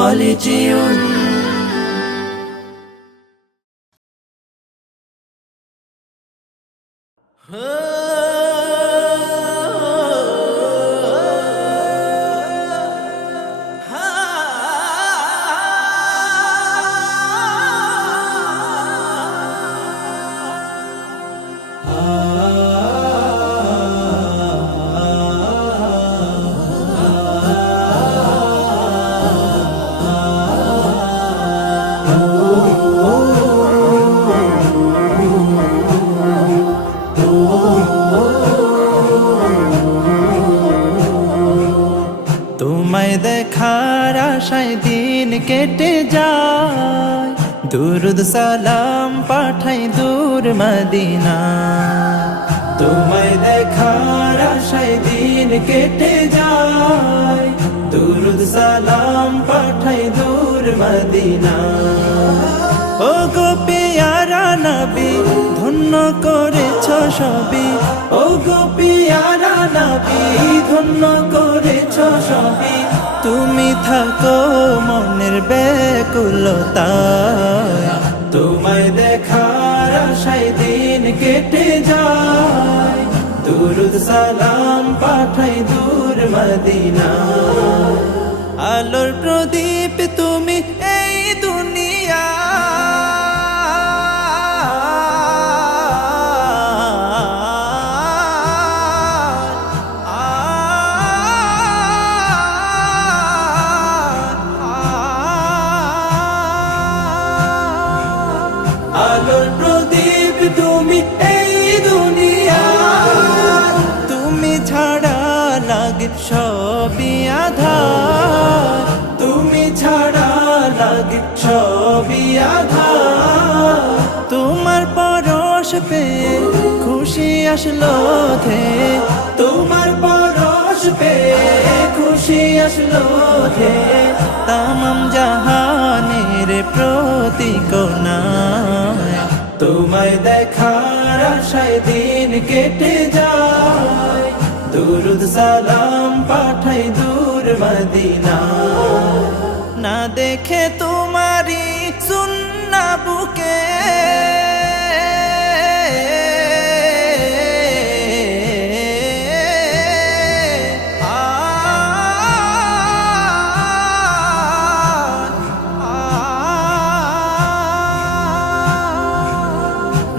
خالدون তোমায় দেখার আশায় দিন কেটে যায়, দুরুদ সালাম পাঠাই দূর মদিনা। তোমায় দেখার আশায় দিন কেটে যায়, দুরুদ সালাম পাঠাই দূর মদিনা। ও গো পেয়ারা নবী ধন্য করেছ সবই, ও গো পেয়ারা নবী ধন্য করেছ সবই। তুমি থাকো মনের ব্যাকুলতায়, তোমায় দেখার আশায় দিন কেটে যায়, দুরুদ সালাম পাঠাই দূর মদিনা। আলোর প্রদীপ তুমি এই দুনিয়া, আলোর প্রদীপ তুমি এই দুনিয়া। তুমি ছাড়া লাগে সবই আধার, তুমি ছাড়া লাগে সবই আধার। তোমার পরশ পেয়ে খুশি আসলো ধে, তোমার পরশ পেয়ে খুশি আসলো ধে। তামাম জাহানের প্রতীক নায়, তোমায় দেখার আশায় দিন কেটে যায়, দুরুদ সালাম পাঠাই দূর মদিনা। না দেখে তোমারি সুন্না বুকে,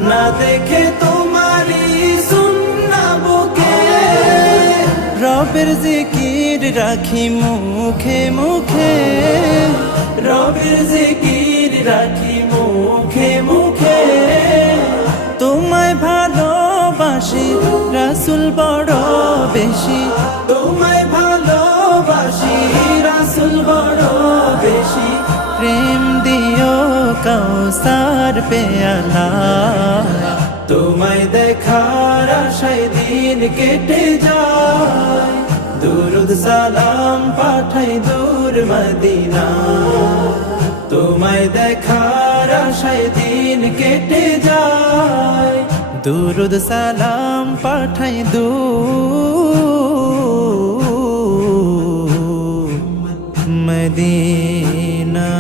না দেখে তোমারি সুন্না বুকে। রবের জিকির রাখি মুখে মুখে, রবের জিকির রাখি মুখে মুখে। তোমায় ভালোবাসি রাসূল বড় বেশি, তোমায় ভালোবাসি রাসূল বড় বেশি। প্রেম দিও কাউসার পেয়ালা, তোমায় দেখার আশায় দিন কেটে যায়, দুরুদ সালাম পাঠাই দূর মদিনা। তোমায় দেখার আশায় দিন কেটে যায়, দুরুদ সালাম পাঠাই দূর মদিনা।